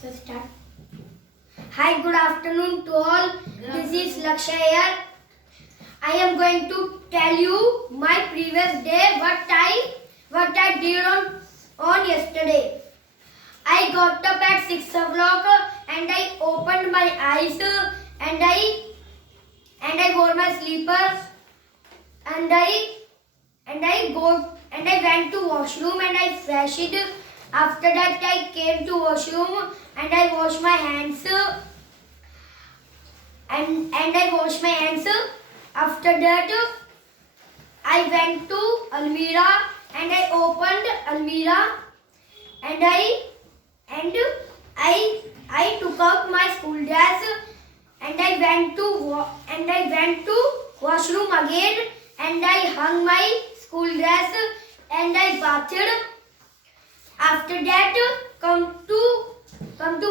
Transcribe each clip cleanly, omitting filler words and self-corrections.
So start. Hi, good afternoon to all. This is Laksh here. I am going to tell you my previous day, what I did on yesterday. I got up at 6 o'clock and I opened my eyes and I wore my slippers and I went to washroom and I freshed. After that I came to washroom and I washed my hands and I washed my hands. After that I went to Almirah and I opened Almirah and I took out my school dress and I went to washroom again and I hung my school dress and I bathed. After that come to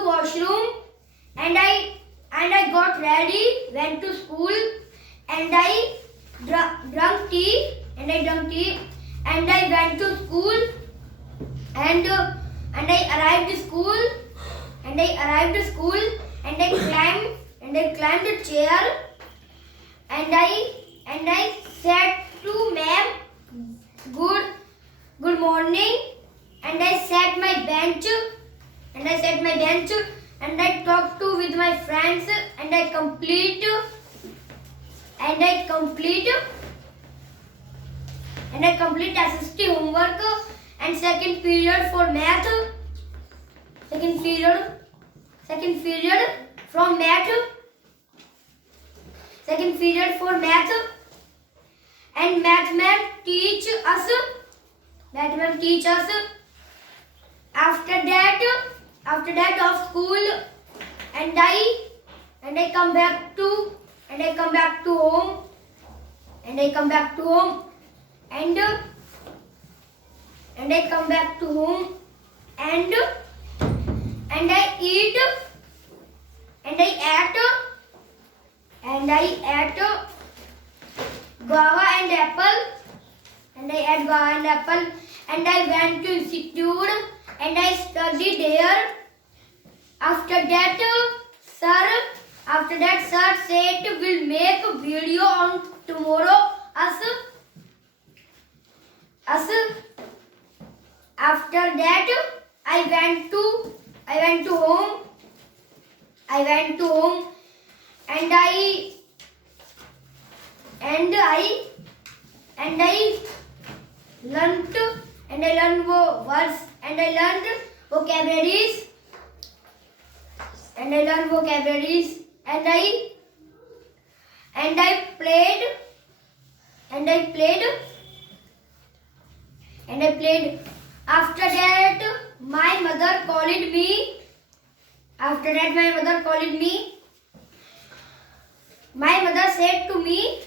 washroom and I got ready, went to school and I drank tea and I went to school and I arrived school and I climbed the chair and I said to ma'am good morning and I sat my bench and I talked with my friends and I complete SST homework and second period for math. Second period from math. Second period for math and math teach us. After that of school and I come back to home and I come back to home and I come back to home and I eat and I ate guava and apple and I ate guava and apple and I went to institute and I studied there. After that sir said we'll make a video on tomorrow us. After that I went to home and I learned words and I learned vocabularies and I played. After that my mother called me. My mother said to me,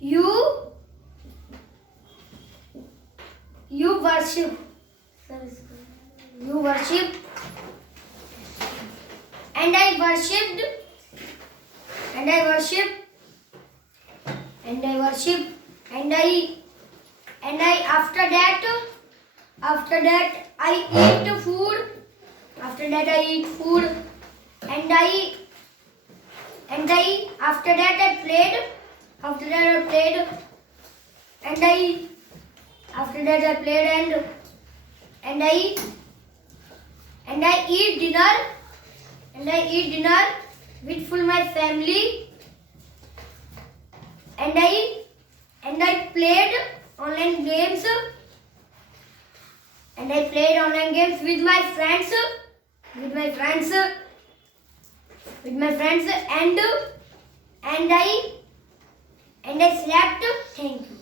you worship and I worshipped and I after that I eat food. After that I played and I eat dinner with my family and I played online games with my friends and I slept. Thank you.